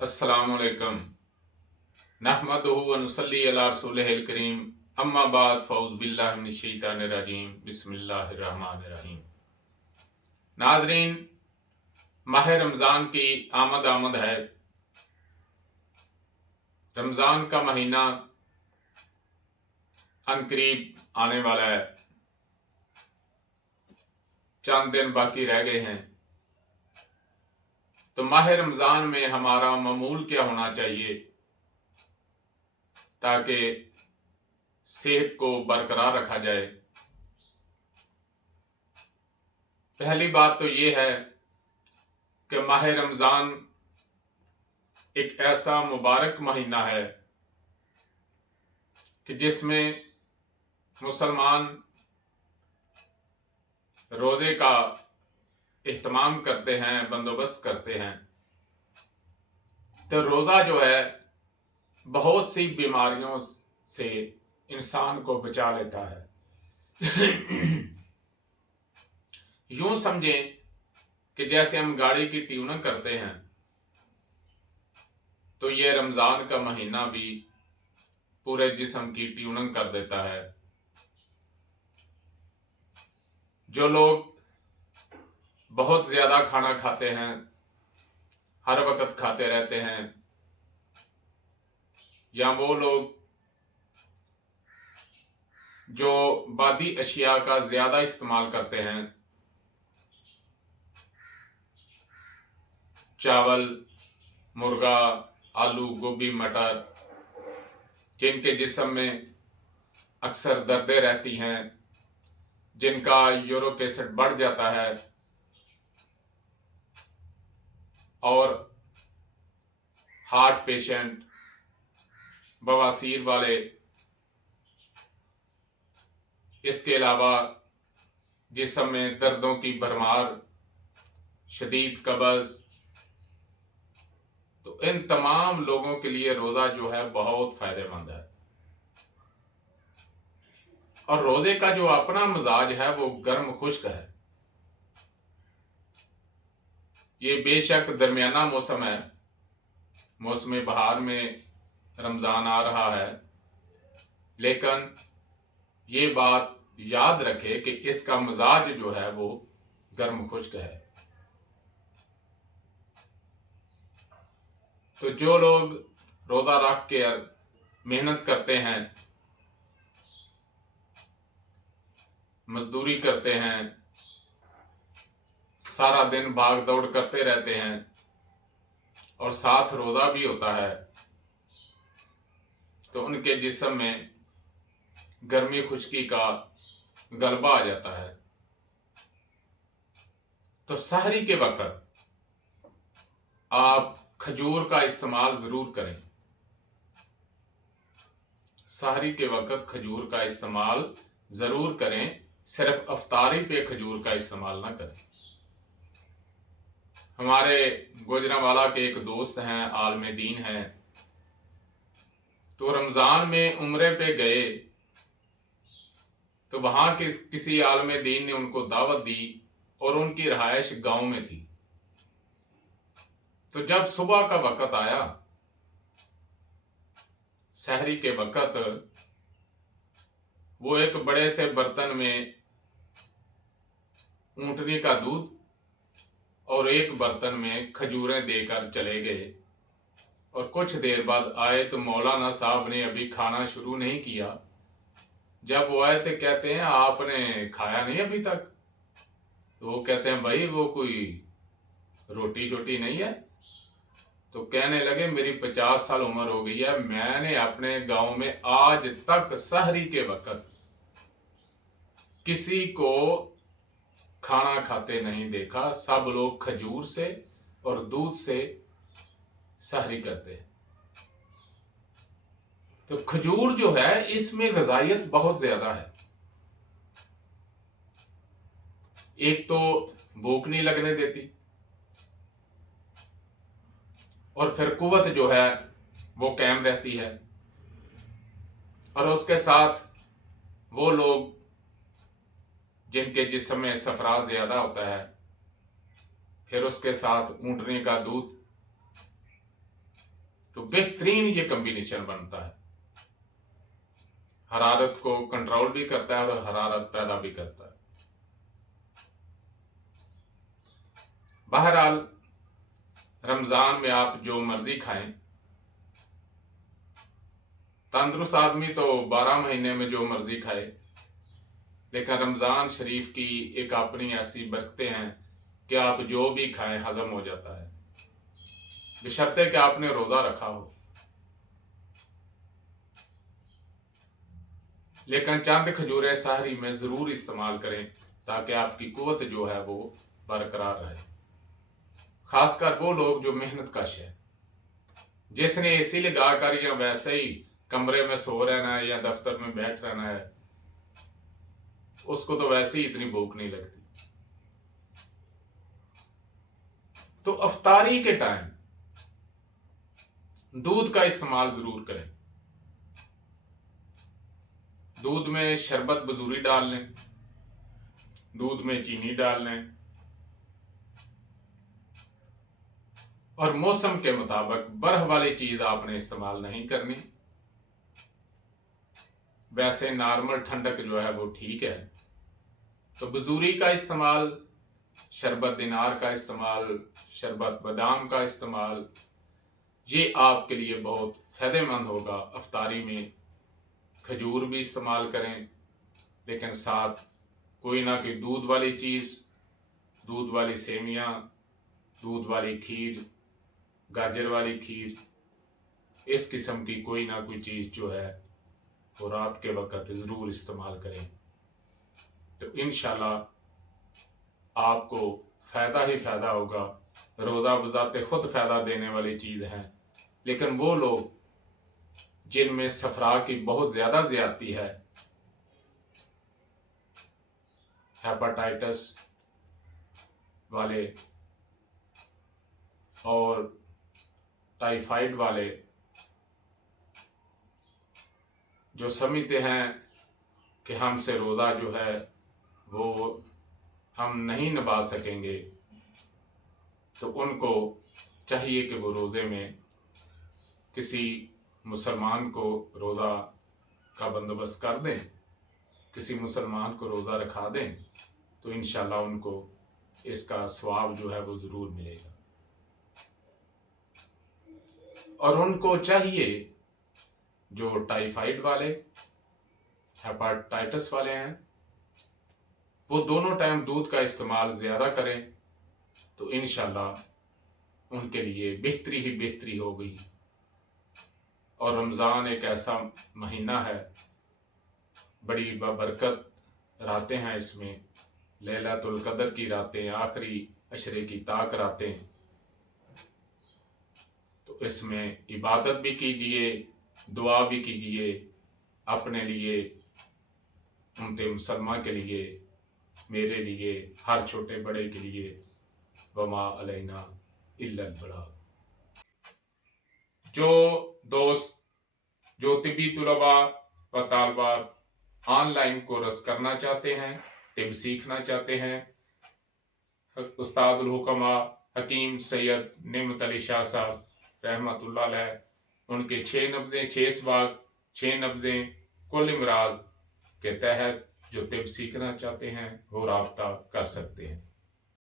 अस्सलाम वालेकुम नहमदुहु व नुसल्ली अला रसूलिहिल करीम अम्मा बाद फौज बिल्लाहि मिनश शैतानिर रजीम बिस्मिल्लाहिर रहमानिर रहीम। नाज़रीन, माह रमज़ान की आमद है। रमज़ान का महीना अनकरीब आने वाला है। चंद दिन बाकी रह गए हैं। तो माह रमज़ान में हमारा मामूल क्या होना चाहिए ताकि सेहत को बरकरार रखा जाए। पहली बात तो ये है कि माह रमज़ान एक ऐसा मुबारक महीना है कि जिसमें मुसलमान रोज़े का इह्तिमाम करते हैं, बंदोबस्त करते हैं। तो रोज़ा जो है बहुत सी बीमारियों से इंसान को बचा लेता है। यूं समझें कि जैसे हम गाड़ी की ट्यूनिंग करते हैं तो ये रमज़ान का महीना भी पूरे जिस्म की ट्यूनिंग कर देता है। जो लोग बहुत ज़्यादा खाना खाते हैं, हर वक्त खाते रहते हैं, या वो लोग जो बादी अशिया का ज़्यादा इस्तेमाल करते हैं, चावल, मुर्गा, आलू, गोभी, मटर, जिनके जिस्म में अक्सर दर्दें रहती हैं, जिनका यूरिक एसिड बढ़ जाता है और हार्ट पेशेंट, बवासीर वाले, इसके अलावा जिस्म में दर्दों की भरमार, शदीद कब्ज़, तो इन तमाम लोगों के लिए रोज़ा जो है बहुत फ़ायदेमंद है। और रोज़े का जो अपना मिजाज है वो गर्म खुश्क है। ये बेशक दरमियाना मौसम है, मौसम बहार में रमज़ान आ रहा है, लेकिन ये बात याद रखे कि इसका मिजाज जो है वो गर्म खुश्क है। तो जो लोग रोज़ा रख के मेहनत करते हैं, मजदूरी करते हैं, सारा दिन भाग दौड़ करते रहते हैं और साथ रोज़ा भी होता है, तो उनके जिस्म में गर्मी खुश्की का गलबा आ जाता है। तो सहरी के वक्त आप खजूर का इस्तेमाल ज़रूर करें। सहरी के वक्त खजूर का इस्तेमाल ज़रूर करें, सिर्फ अफ्तारी पे खजूर का इस्तेमाल ना करें। हमारे गुजरांवाला के एक दोस्त हैं, आलम दीन हैं, तो रमज़ान में उम्रे पे गए तो वहाँ के किसी आलम दीन ने उनको दावत दी और उनकी रहायश गांव में थी। तो जब सुबह का वक़्त आया, सहरी के वक़्त, वो एक बड़े से बर्तन में ऊँटनी का दूध और एक बर्तन में खजूरें देकर चले गए। और कुछ देर बाद आए तो मौलाना साहब ने अभी खाना शुरू नहीं किया। जब वो आए तो कहते हैं आपने खाया नहीं अभी तक? तो वो कहते हैं भाई वो कोई रोटी शोटी नहीं है? तो कहने लगे मेरी 50 साल उम्र हो गई है, मैंने अपने गांव में आज तक सहरी के वक्त किसी को खाना खाते नहीं देखा। सब लोग खजूर से और दूध से सहरी करते हैं। तो खजूर जो है इसमें ग़िज़ाइयत बहुत ज्यादा है। एक तो भूख नहीं लगने देती, और फिर कुव्वत जो है वो कायम रहती है। और उसके साथ वो लोग जिनके जिस्म में सफरा ज्यादा होता है, फिर उसके साथ ऊँटनी का दूध, तो बेहतरीन ये कम्बिनेशन बनता है। हरारत को कंट्रोल भी करता है और हरारत पैदा भी करता है। बहरहाल रमजान में आप जो मर्जी खाएं, तंदुरुस्त आदमी तो 12 महीने में जो मर्जी खाए, लेकिन रमजान शरीफ की एक अपनी ऐसी बरकतें हैं कि आप जो भी खाएं हजम हो जाता है, बशर्ते कि आपने रोजा रखा हो। लेकिन चंद खजूरें सहरी में जरूर इस्तेमाल करें ताकि आपकी कुव्वत जो है वो बरकरार रहे। खासकर वो लोग जो मेहनत कश है, जिसने एसी लगा कर या वैसे ही कमरे में सो रहना है या दफ्तर में बैठ रहना है, उसको तो वैसे ही इतनी भूख नहीं लगती। तो अफ्तारी के टाइम दूध का इस्तेमाल जरूर करें। दूध में शरबत बजूरी डाल लें, दूध में चीनी डाल लें, और मौसम के मुताबिक बर्फ वाली चीज आपने इस्तेमाल नहीं करनी। वैसे नॉर्मल ठंडक जो है वो ठीक है। तो बजूरी का इस्तेमाल, शरबत दिनार का इस्तेमाल, शरबत बादाम का इस्तेमाल, ये आपके लिए बहुत फायदेमंद होगा। अफ्तारी में खजूर भी इस्तेमाल करें, लेकिन साथ कोई ना कोई दूध वाली चीज़, दूध वाली सेवियां, दूध वाली खीर, गाजर वाली खीर, इस किस्म की कोई ना कोई चीज़ जो है वो रात के वक्त ज़रूर इस्तेमाल करें। तो इंशाल्लाह आपको फ़ायदा ही फ़ायदा होगा। रोज़ा बज़ाते खुद फ़ायदा देने वाली चीज़ है, लेकिन वो लोग जिनमें सफरा की बहुत ज़्यादा ज़्यादती है, हेपाटाइटिस वाले और टाइफाइड वाले, जो समझते हैं कि हमसे रोज़ा जो है वो हम नहीं निभा सकेंगे, तो उनको चाहिए कि वो रोज़े में किसी मुसलमान को रोज़ा का बंदोबस्त कर दें, किसी मुसलमान को रोज़ा रखा दें, तो इंशाल्लाह उनको इसका सवाब जो है वो ज़रूर मिलेगा। और उनको चाहिए जो टाइफाइड वाले, हेपाटाइटिस वाले हैं, वो दोनों टाइम दूध का इस्तेमाल ज़्यादा करें, तो इंशाल्लाह उनके लिए बेहतरी ही बेहतरी होगी। और रमज़ान एक ऐसा महीना है, बड़ी बबरकत रातें हैं इसमें, लैलतुल कदर की रातें, आखिरी अशरे की ताक रातें। तो इसमें इबादत भी कीजिए, दुआ भी कीजिए अपने लिए, उम्मत मुसलमान के लिए, मेरे लिए, हर छोटे बड़े के लिए। वमा अलैना इल्लल बलाग। जो दोस्त जो तिब्बी तुलबा व तालबात ऑनलाइन कोर्स करना चाहते हैं, तिब सीखना चाहते हैं, उस्तादुल हुक्मा हकीम सैयद नेमत अली शाह साहब रहमतुल्लाह अलैह, उनके 6 नब्ज़ें 6 सवाक 6 नब्ज़ें कुल इमराज के तहत जो तिब सीखना चाहते हैं वो राब्ता कर सकते हैं।